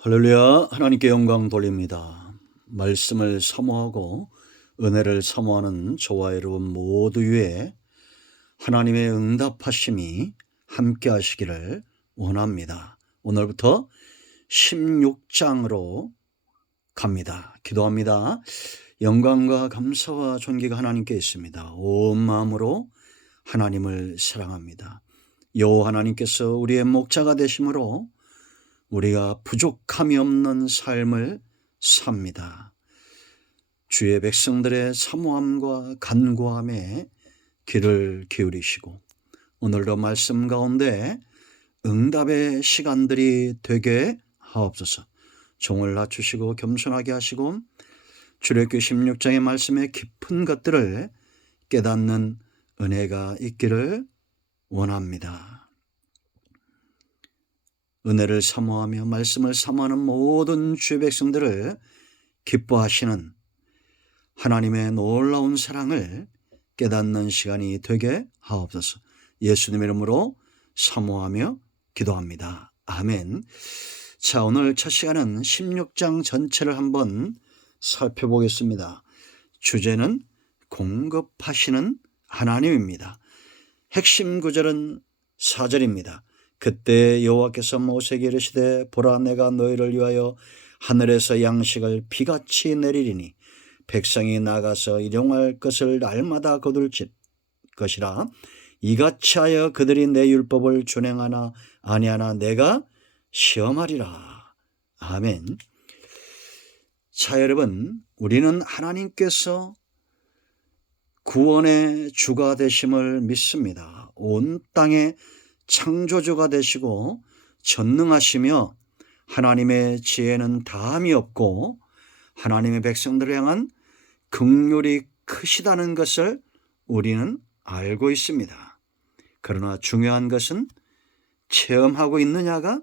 할렐루야. 하나님께 영광 돌립니다. 말씀을 사모하고 은혜를 사모하는 저와 여러분 모두 위에 하나님의 응답하심이 함께 하시기를 원합니다. 오늘부터 16장으로 갑니다. 기도합니다. 영광과 감사와 존귀가 하나님께 있습니다. 온 마음으로 하나님을 사랑합니다. 여호와 하나님께서 우리의 목자가 되심으로 우리가 부족함이 없는 삶을 삽니다. 주의 백성들의 사모함과 간구함에 귀를 기울이시고 오늘도 말씀 가운데 응답의 시간들이 되게 하옵소서. 종을 낮추시고 겸손하게 하시고 출애굽기 16장의 말씀의 깊은 것들을 깨닫는 은혜가 있기를 원합니다. 은혜를 사모하며 말씀을 사모하는 모든 주의 백성들을 기뻐하시는 하나님의 놀라운 사랑을 깨닫는 시간이 되게 하옵소서. 예수님의 이름으로 사모하며 기도합니다. 아멘. 자, 오늘 첫 시간은 16장 전체를 한번 살펴보겠습니다. 주제는 공급하시는 하나님입니다. 핵심 구절은 4절입니다. 그때 여호와께서 모세에게 이르시되 보라 내가 너희를 위하여 하늘에서 양식을 비같이 내리리니 백성이 나가서 일용할 것을 날마다 거둘 것이라 이같이 하여 그들이 내 율법을 준행하나 아니하나 내가 시험하리라. 아멘. 자, 여러분, 우리는 하나님께서 구원의 주가 되심을 믿습니다. 온 땅에 창조주가 되시고 전능하시며 하나님의 지혜는 다함이 없고 하나님의 백성들을 향한 긍휼이 크시다는 것을 우리는 알고 있습니다. 그러나 중요한 것은 체험하고 있느냐가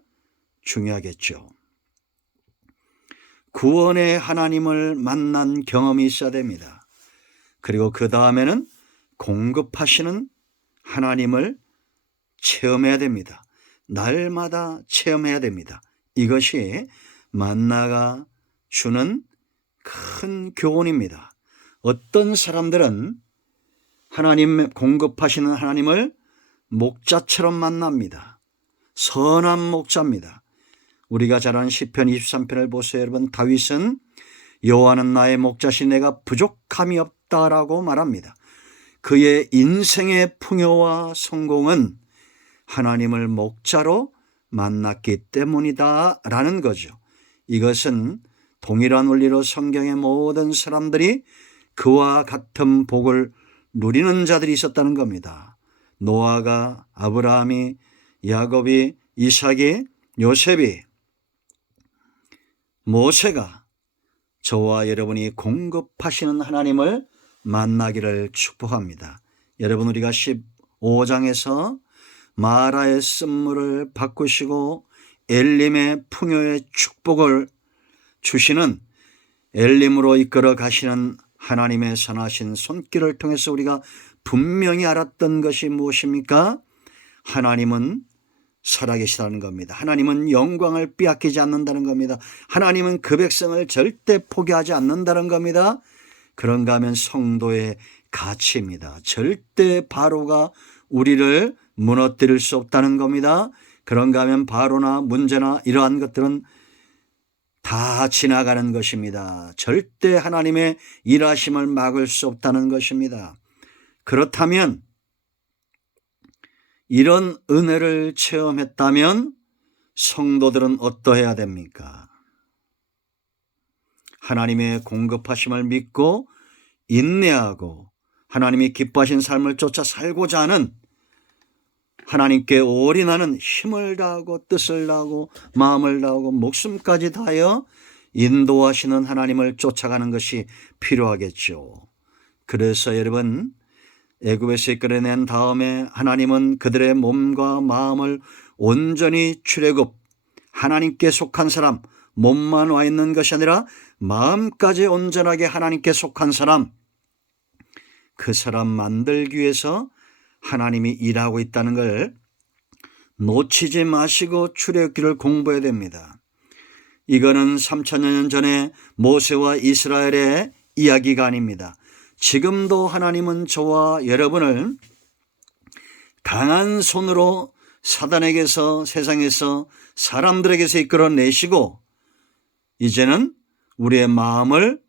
중요하겠죠. 구원의 하나님을 만난 경험이 있어야 됩니다. 그리고 그 다음에는 공급하시는 하나님을 체험해야 됩니다. 날마다 체험해야 됩니다. 이것이 만나가 주는 큰 교훈입니다. 어떤 사람들은 하나님 공급하시는 하나님을 목자처럼 만납니다. 선한 목자입니다. 우리가 잘 아는 시편 23편을 보세요. 여러분, 다윗은 여호와는 나의 목자시 내가 부족함이 없다라고 말합니다. 그의 인생의 풍요와 성공은 하나님을 목자로 만났기 때문이다 라는 거죠. 이것은 동일한 원리로 성경의 모든 사람들이 그와 같은 복을 누리는 자들이 있었다는 겁니다. 노아가, 아브라함이, 야곱이, 이삭이, 요셉이, 모세가 저와 여러분이 공급하시는 하나님을 만나기를 축복합니다. 여러분, 우리가 15장에서 마라의 쓴물을 바꾸시고 엘림의 풍요의 축복을 주시는 엘림으로 이끌어 가시는 하나님의 선하신 손길을 통해서 우리가 분명히 알았던 것이 무엇입니까? 하나님은 살아계시다는 겁니다. 하나님은 영광을 빼앗기지 않는다는 겁니다. 하나님은 그 백성을 절대 포기하지 않는다는 겁니다. 그런가 하면 성도의 가치입니다. 절대 바로가 우리를 무너뜨릴 수 없다는 겁니다. 그런가 하면 바로나 문제나 이러한 것들은 다 지나가는 것입니다. 절대 하나님의 일하심을 막을 수 없다는 것입니다. 그렇다면 이런 은혜를 체험했다면 성도들은 어떠해야 됩니까? 하나님의 공급하심을 믿고 인내하고 하나님이 기뻐하신 삶을 쫓아 살고자 하는 하나님께 올인하는 힘을 다하고 뜻을 다하고 마음을 다하고 목숨까지 다하여 인도하시는 하나님을 쫓아가는 것이 필요하겠죠. 그래서 여러분, 애굽에서 이끌어낸 다음에 하나님은 그들의 몸과 마음을 온전히 출애굽, 하나님께 속한 사람, 몸만 와 있는 것이 아니라 마음까지 온전하게 하나님께 속한 사람, 그 사람 만들기 위해서 하나님이 일하고 있다는 걸 놓치지 마시고 출애굽기를 공부해야 됩니다. 이거는 3천여 년 전에 모세와 이스라엘의 이야기가 아닙니다. 지금도 하나님은 저와 여러분을 강한 손으로 사단에게서, 세상에서, 사람들에게서 이끌어내시고 이제는 우리의 마음을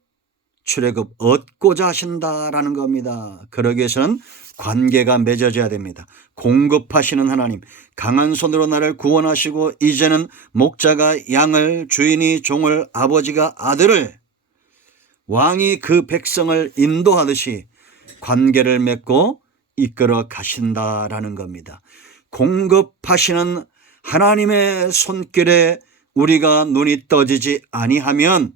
출애굽 얻고자 하신다라는 겁니다. 그러기 위해서는 관계가 맺어져야 됩니다. 공급하시는 하나님, 강한 손으로 나를 구원하시고 이제는 목자가 양을, 주인이 종을, 아버지가 아들을, 왕이 그 백성을 인도하듯이 관계를 맺고 이끌어 가신다라는 겁니다. 공급하시는 하나님의 손길에 우리가 눈이 떠지지 아니하면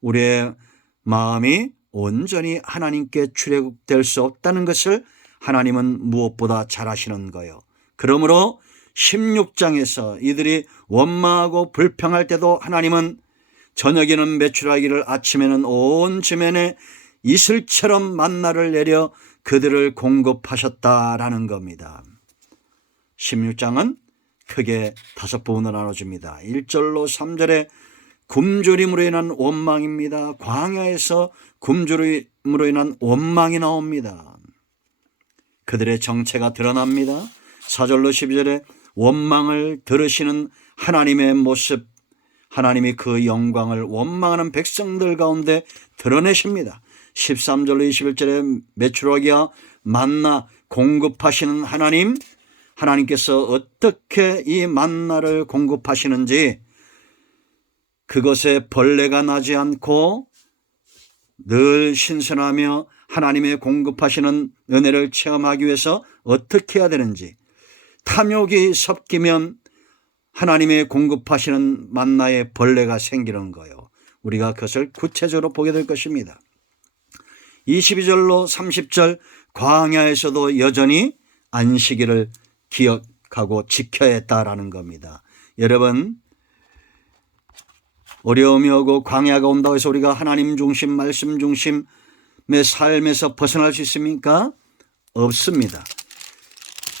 우리의 마음이 온전히 하나님께 출애굽될 수 없다는 것을 하나님은 무엇보다 잘 아시는 거예요. 그러므로 16장에서 이들이 원망하고 불평할 때도 하나님은 저녁에는 메추라기를, 아침에는 온 지면에 이슬처럼 만나를 내려 그들을 공급하셨다라는 겁니다. 16장은 크게 5부분으로 나눠집니다. 1절로 3절에 굶주림으로 인한 원망입니다. 광야에서 굶주림으로 인한 원망이 나옵니다. 그들의 정체가 드러납니다. 4절로 12절에 원망을 들으시는 하나님의 모습, 하나님이 그 영광을 원망하는 백성들 가운데 드러내십니다. 13절로 21절에 메추라기와 만나 공급하시는 하나님, 하나님께서 어떻게 이 만나를 공급하시는지, 그것에 벌레가 나지 않고 늘 신선하며 하나님의 공급하시는 은혜를 체험하기 위해서 어떻게 해야 되는지, 탐욕이 섞이면 하나님의 공급하시는 만나에 벌레가 생기는 거예요. 우리가 그것을 구체적으로 보게 될 것입니다. 22절로 30절, 광야에서도 여전히 안식일을 기억하고 지켜야 했다라는 겁니다. 여러분, 어려움이 오고 광야가 온다고 해서 우리가 하나님 중심, 말씀 중심의 삶에서 벗어날 수 있습니까? 없습니다.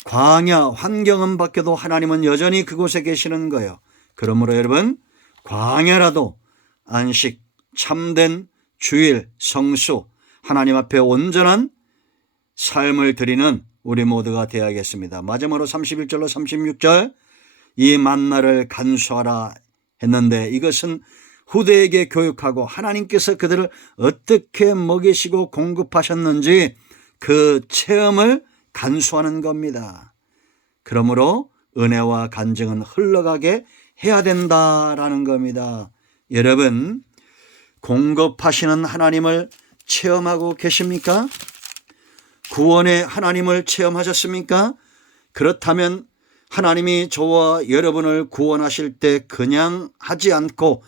광야, 환경은 바뀌어도 하나님은 여전히 그곳에 계시는 거예요. 그러므로 여러분, 광야라도 안식, 참된 주일, 성수, 하나님 앞에 온전한 삶을 드리는 우리 모두가 되어야겠습니다. 마지막으로 31절로 36절, 이 만나를 간수하라 했는데 이것은 후대에게 교육하고 하나님께서 그들을 어떻게 먹이시고 공급하셨는지 그 체험을 간수하는 겁니다. 그러므로 은혜와 간증은 흘러가게 해야 된다라는 겁니다. 여러분, 공급하시는 하나님을 체험하고 계십니까? 구원의 하나님을 체험하셨습니까? 그렇다면 하나님이 저와 여러분을 구원하실 때 그냥 하지 않고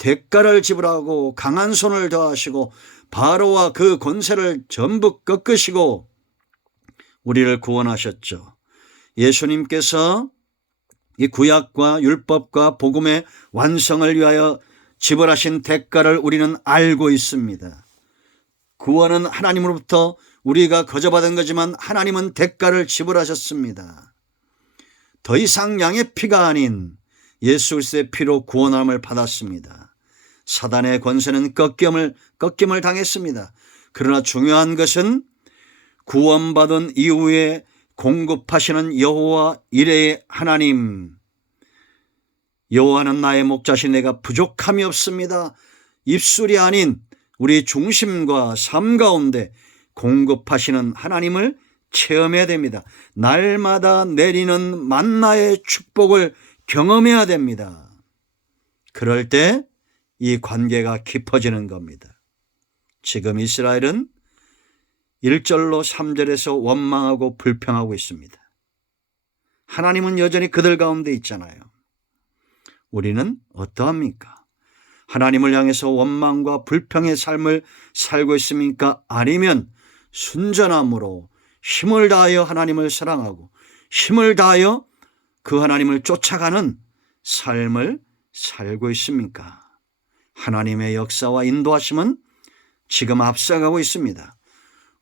대가를 지불하고 강한 손을 더하시고 바로와 그 권세를 전부 꺾으시고 우리를 구원하셨죠. 예수님께서 이 구약과 율법과 복음의 완성을 위하여 지불하신 대가를 우리는 알고 있습니다. 구원은 하나님으로부터 우리가 거저받은 거지만 하나님은 대가를 지불하셨습니다. 더 이상 양의 피가 아닌 예수 그리스도의 피로 구원함을 받았습니다. 사단의 권세는 꺾임을 당했습니다. 그러나 중요한 것은 구원받은 이후에 공급하시는 여호와 이레의 하나님, 여호와는 나의 목자시니 내가 부족함이 없습니다. 입술이 아닌 우리 중심과 삶 가운데 공급하시는 하나님을 체험해야 됩니다. 날마다 내리는 만나의 축복을 경험해야 됩니다. 그럴 때 이 관계가 깊어지는 겁니다. 지금 이스라엘은 1절로 3절에서 원망하고 불평하고 있습니다. 하나님은 여전히 그들 가운데 있잖아요. 우리는 어떠합니까? 하나님을 향해서 원망과 불평의 삶을 살고 있습니까? 아니면 순전함으로 힘을 다하여 하나님을 사랑하고 힘을 다하여 그 하나님을 쫓아가는 삶을 살고 있습니까? 하나님의 역사와 인도하심은 지금 앞서가고 있습니다.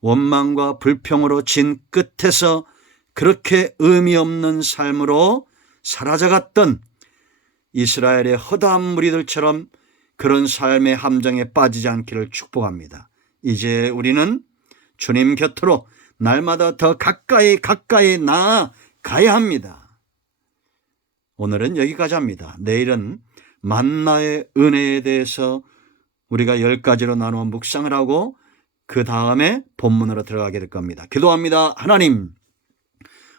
원망과 불평으로 진 끝에서 그렇게 의미 없는 삶으로 사라져갔던 이스라엘의 허다한 무리들처럼 그런 삶의 함정에 빠지지 않기를 축복합니다. 이제 우리는 주님 곁으로 날마다 더 가까이 나아가야 합니다. 오늘은 여기까지 합니다. 내일은 만나의 은혜에 대해서 우리가 10가지로 나누어 묵상을 하고 그 다음에 본문으로 들어가게 될 겁니다. 기도합니다. 하나님,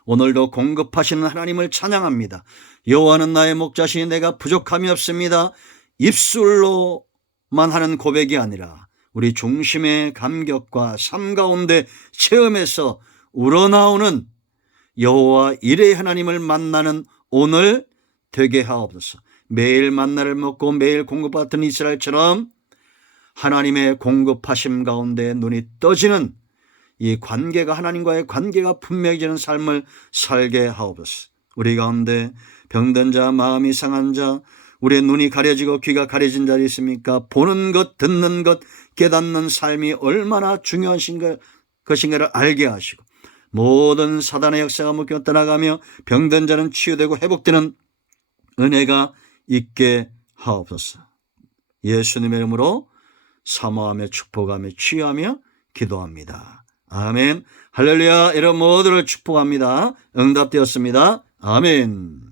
오늘도 공급하시는 하나님을 찬양합니다. 여호와는 나의 목자시니 내가 부족함이 없습니다. 입술로만 하는 고백이 아니라 우리 중심의 감격과 삶 가운데 체험에서 우러나오는 여호와 일의 하나님을 만나는 오늘 되게 하옵소서. 매일 만나를 먹고 매일 공급받던 이스라엘처럼 하나님의 공급하심 가운데 눈이 떠지는 이 관계가, 하나님과의 관계가 분명해지는 삶을 살게 하옵소서. 우리 가운데 병든 자, 마음이 상한 자, 우리의 눈이 가려지고 귀가 가려진 자리 있습니까? 보는 것, 듣는 것, 깨닫는 삶이 얼마나 중요한 것인가를 알게 하시고 모든 사단의 역사가 묶여 떠나가며 병든 자는 치유되고 회복되는 은혜가 있게 하옵소서. 예수님의 이름으로 사모하며 축복하며 치유하며 기도합니다. 아멘. 할렐루야. 이런 모두를 축복합니다. 응답되었습니다. 아멘.